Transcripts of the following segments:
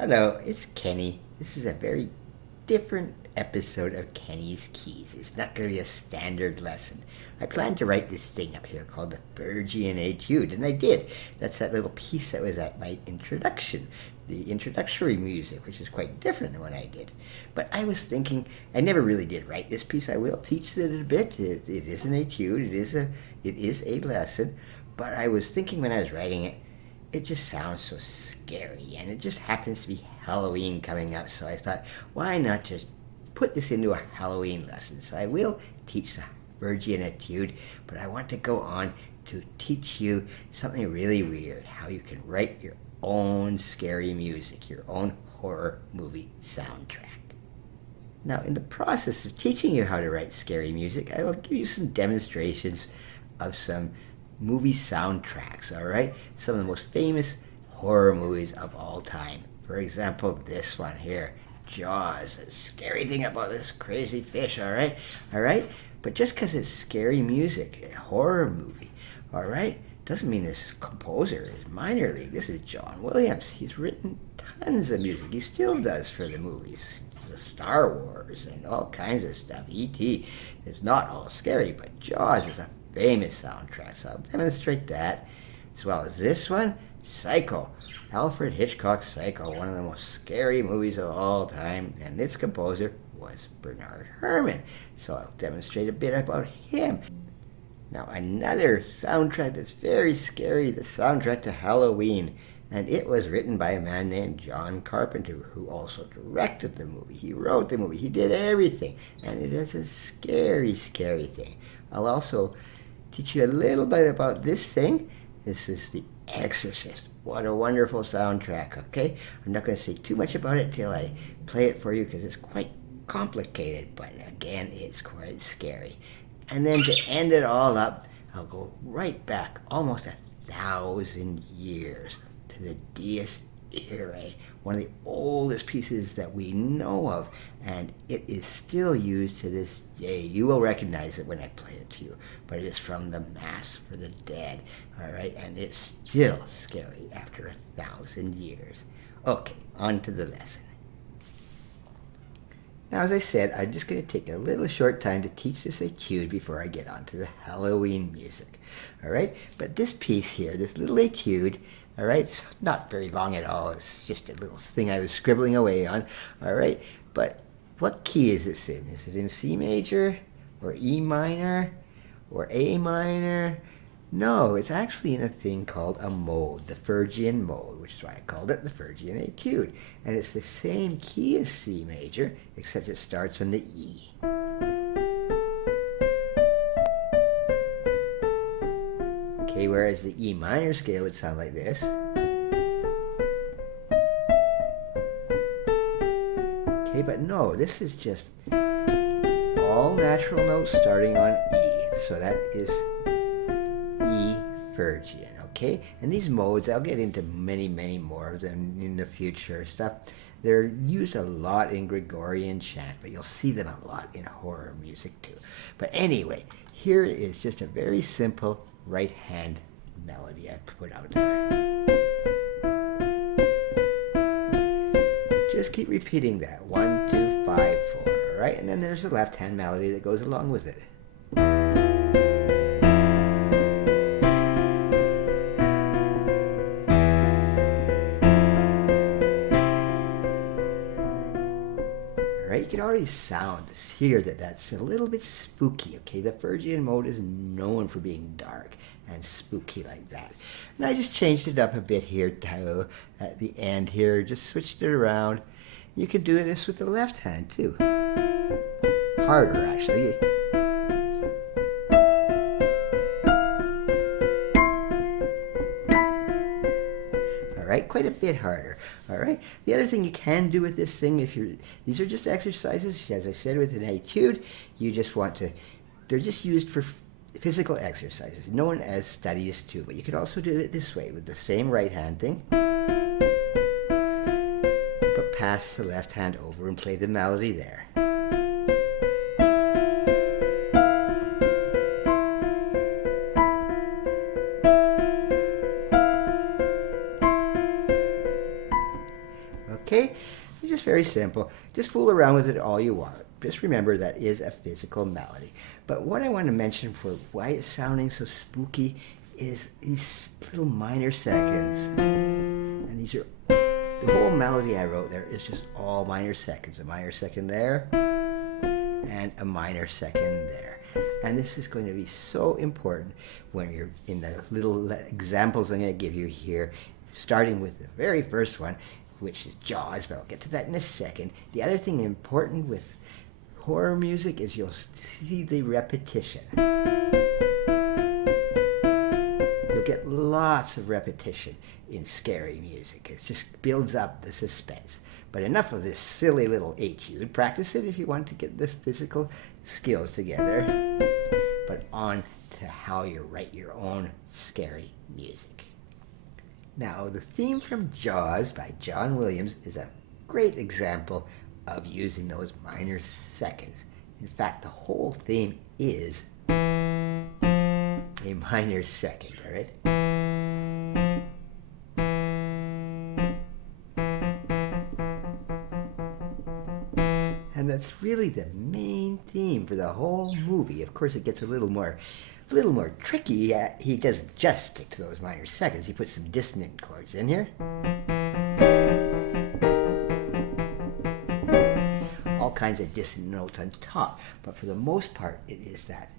Hello, it's Kenny. This is a very different episode of Kenny's Keys. It's not going to be a standard lesson. I planned to write this thing up here called the Phrygian Etude, and I did. That's that little piece that was at my introduction, the introductory music, which is quite different than what I did. But I was thinking, I never really did write this piece. I will teach it a bit. It is an etude. It is a lesson. But I was thinking when I was writing it, it just sounds so scary, and it just happens to be Halloween coming up, so I thought, why not just put this into a Halloween lesson? So I will teach the Phrygian Etude, but I want to go on to teach you something really weird, how you can write your own scary music, your own horror movie soundtrack. Now, in the process of teaching you how to write scary music, I will give you some demonstrations of some movie soundtracks, all right? Some of the most famous horror movies of all time. For example, this one here, Jaws. The scary thing about this crazy fish, all right? All right? But just because it's scary music, a horror movie, all right, doesn't mean this composer is minor league. This is John Williams. He's written tons of music. He still does for the movies. Star Wars and all kinds of stuff. E.T. is not all scary, but Jaws is a famous soundtrack, so I'll demonstrate that, as well as this one, Psycho. Alfred Hitchcock's Psycho, one of the most scary movies of all time, and its composer was Bernard Herrmann, so I'll demonstrate a bit about him. Now, another soundtrack that's very scary, the soundtrack to Halloween, and it was written by a man named John Carpenter, who also directed the movie. He wrote the movie, he did everything, and it is a scary, scary thing. I'll also teach you a little bit about this thing. This is The Exorcist. What a wonderful soundtrack, okay? I'm not going to say too much about it till I play it for you because it's quite complicated, but again, it's quite scary. And then to end it all up, I'll go right back almost 1,000 years to the Dies Irae, one of the oldest pieces that we know of, and it is still used to this day. You will recognize it when I play it to you, but it is from the Mass for the Dead, all right, and it's still scary after 1,000 years. Okay, on to the lesson. Now, as I said, I'm just going to take a little short time to teach this etude before I get on to the Halloween music, all right? But this piece here, this little etude, all right, it's not very long at all. It's just a little thing I was scribbling away on, all right? But what key is this in? Is it in C major or E minor or A minor? No, it's actually in a thing called a mode, the Phrygian Mode, which is why I called it the Phrygian Etude. And it's the same key as C major, except it starts on the E. Okay, whereas the E minor scale would sound like this. Okay, but no, this is just all natural notes starting on E. So that is E Phrygian, okay? And these modes, I'll get into many, many more of them in the future stuff. They're used a lot in Gregorian chant, but you'll see them a lot in horror music too. But anyway, here is just a very simple right hand melody I put out there. Just keep repeating that. 1, 2, 5, 4, all right? And then there's a left hand melody that goes along with it. You can already hear that that's a little bit spooky, okay? The Phrygian Mode is known for being dark and spooky like that. And I just changed it up a bit here too, at the end here, just switched it around. You can do this with the left hand too. Harder, actually. Right? Quite a bit harder. All right. The other thing you can do with this thing, these are just exercises, as I said, with an etude. You just want to, they're just used for physical exercises, known as studies too. But you could also do it this way with the same right hand thing, but pass the left hand over and play the melody there. okay? It's just very simple. Just fool around with it all you want. Just remember that is a physical melody. But what I want to mention for why it's sounding so spooky is these little minor seconds. And these are, the whole melody I wrote there is just all minor seconds. A minor second there, and a minor second there. And this is going to be so important when you're in the little examples I'm going to give you here, starting with the very first one, which is Jaws, but I'll get to that in a second. The other thing important with horror music is you'll see the repetition. You'll get lots of repetition in scary music. It just builds up the suspense. But enough of this silly little etude. Practice it if you want to get the physical skills together. But on to how you write your own scary music. Now, the theme from Jaws by John Williams is a great example of using those minor seconds. In fact, the whole theme is a minor second, all right? And that's really the main theme for the whole movie. Of course, it gets a little more tricky. He doesn't just stick to those minor seconds. He puts some dissonant chords in here. All kinds of dissonant notes on top. But for the most part, it is that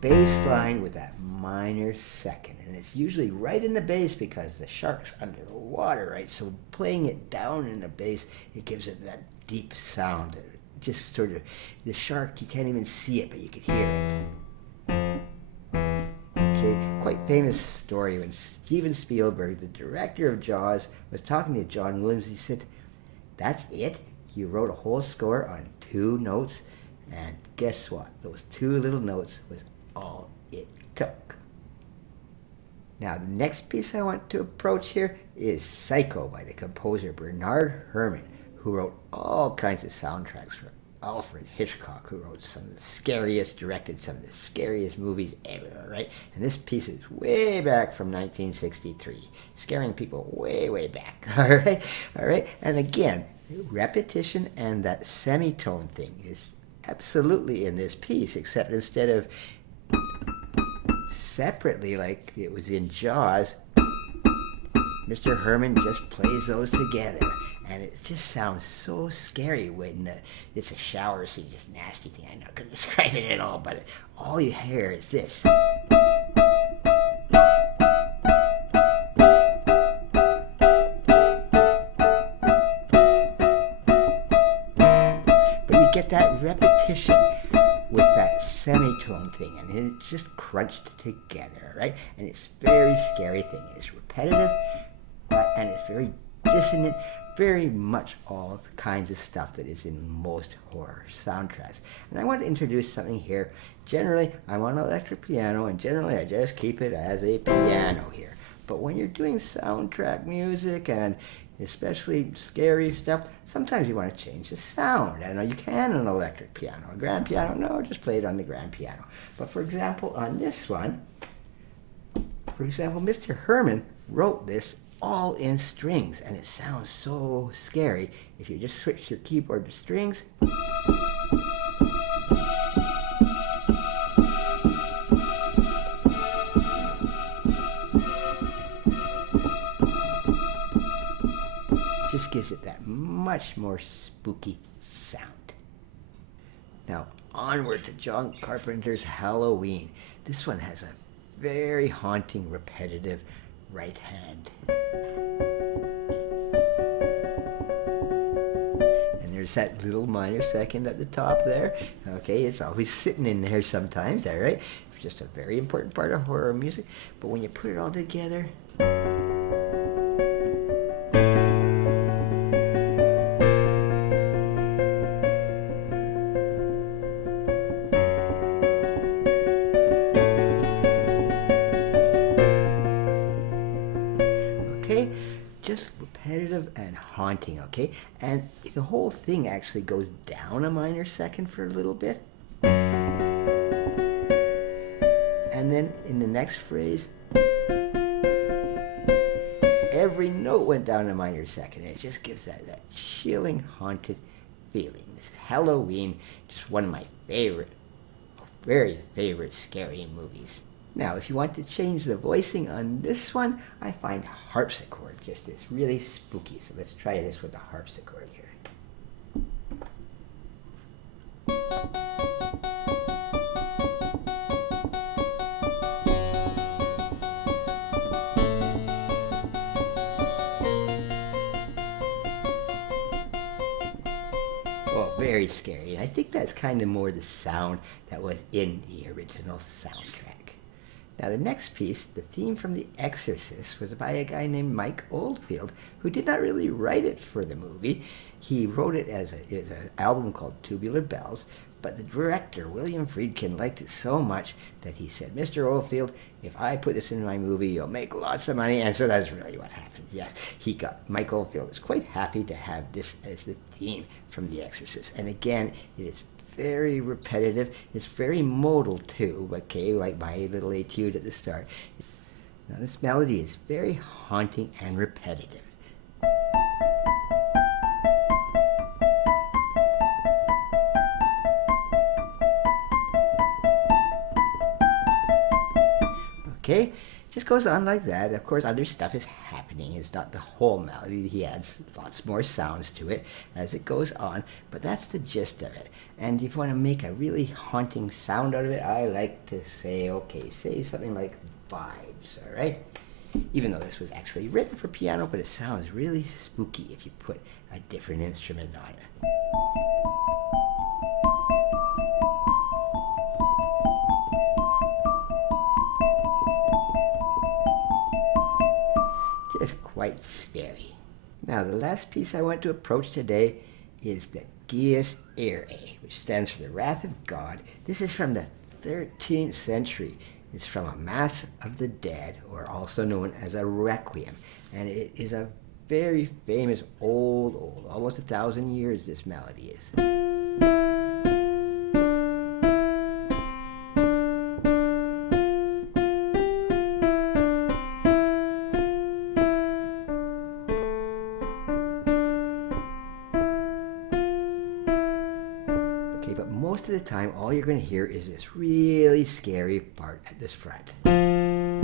bass line with that minor second. And it's usually right in the bass because the shark's underwater, right? So playing it down in the bass, it gives it that deep sound that just sort of, the shark, you can't even see it, but you could hear it. Okay, quite famous story when Steven Spielberg, the director of Jaws, was talking to John Williams. He said, that's it? You wrote a whole score on 2 notes, and guess what? Those 2 little notes was all it took. Now, the next piece I want to approach here is Psycho by the composer Bernard Herrmann, who wrote all kinds of soundtracks for Alfred Hitchcock, who wrote some of the scariest, directed some of the scariest movies ever, right? And this piece is way back from 1963, scaring people way, way back, all right? And again, repetition and that semitone thing is absolutely in this piece, except instead of separately like it was in Jaws, Mr. Herrmann just plays those together. And it just sounds so scary when it's a shower scene, just nasty thing. I'm not going to describe it at all, but all you hear is this. But you get that repetition with that semitone thing, and it's just crunched together, right? And it's a very scary thing. It's repetitive, and it's very dissonant. Very much all kinds of stuff that is in most horror soundtracks. And I want to introduce something here. Generally, I'm on electric piano, and generally I just keep it as a piano here. But when you're doing soundtrack music, and especially scary stuff, sometimes you want to change the sound. I know you can on an electric piano. A grand piano, no, just play it on the grand piano. But for example, on this one, Mr. Herrmann wrote this all in strings, and it sounds so scary. If you just switch your keyboard to strings, it just gives it that much more spooky sound. Now onward to John Carpenter's Halloween. This one has a very haunting, repetitive right hand. And there's that little minor second at the top there. Okay, it's always sitting in there sometimes, all right? It's just a very important part of horror music. But when you put it all together, just repetitive and haunting, okay? And the whole thing actually goes down a minor second for a little bit. And then in the next phrase, every note went down a minor second. It just gives that chilling, haunted feeling. This is Halloween, just one of my very favorite scary movies. Now, if you want to change the voicing on this one, I find harpsichord just is really spooky. So let's try this with the harpsichord here. Well, very scary. And I think that's kind of more the sound that was in the original soundtrack. Now, the next piece, the theme from The Exorcist, was by a guy named Mike Oldfield, who did not really write it for the movie. He wrote it as an album called Tubular Bells, but the director, William Friedkin, liked it so much that he said, Mr. Oldfield, if I put this in my movie, you'll make lots of money. And so that's really what happened. Yes, Mike Oldfield was quite happy to have this as the theme from The Exorcist. And again, it is very repetitive. It's very modal too, okay, like my little etude at the start. Now this melody is very haunting and repetitive. Okay, just goes on like that. Of course, other stuff is happening. It's not the whole melody. He adds lots more sounds to it as it goes on, but that's the gist of it. And if you want to make a really haunting sound out of it, I like to say, okay, say something like vibes, all right? Even though this was actually written for piano, but it sounds really spooky if you put a different instrument on it. Just quite scary. Now, the last piece I want to approach today is the Dies Irae, which stands for the Wrath of God. This is from the 13th century. It's from a Mass of the Dead, or also known as a Requiem. And it is a very famous old, almost 1,000 years this melody is. But most of the time, all you're going to hear is this really scary part at this front. And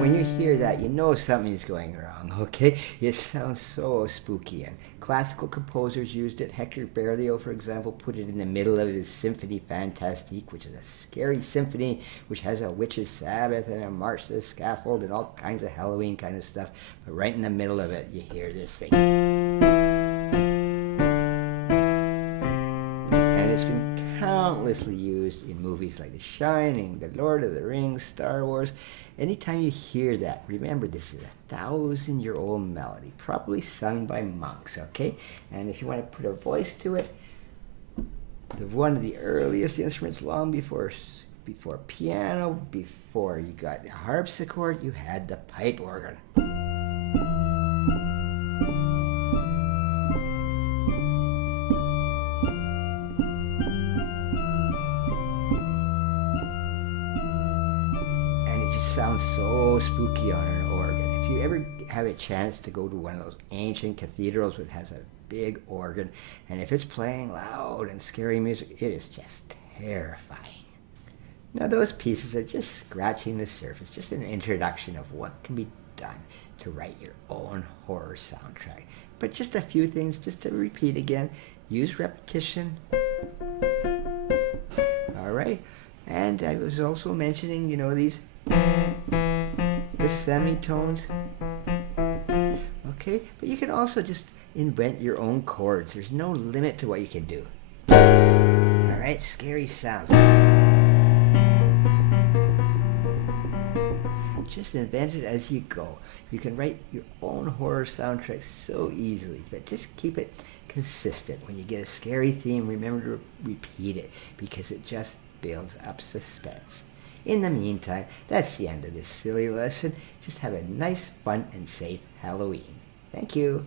when you hear that, you know something's going wrong, okay? It sounds so spooky. And classical composers used it. Hector Berlioz, for example, put it in the middle of his Symphonie Fantastique, which is a scary symphony which has a witch's Sabbath and a march to the scaffold and all kinds of Halloween kind of stuff. But right in the middle of it, you hear this thing. And it's been countlessly used in movies like The Shining, The Lord of the Rings, Star Wars. Anytime you hear that, remember this is 1,000-year-old melody, probably sung by monks, okay? And if you want to put a voice to it, one of the earliest instruments, long before piano, before you got the harpsichord, you had the pipe organ. Sounds so spooky on an organ. If you ever have a chance to go to one of those ancient cathedrals which has a big organ, and if it's playing loud and scary music, it is just terrifying. Now those pieces are just scratching the surface, just an introduction of what can be done to write your own horror soundtrack. But just a few things, just to repeat again, use repetition. All right, and I was also mentioning, the semitones, okay? But you can also just invent your own chords. There's no limit to what you can do. All right, scary sounds. Just invent it as you go. You can write your own horror soundtrack so easily, but just keep it consistent. When you get a scary theme, remember to repeat it, because it just builds up suspense. In the meantime, that's the end of this silly lesson. Just have a nice, fun, and safe Halloween. Thank you.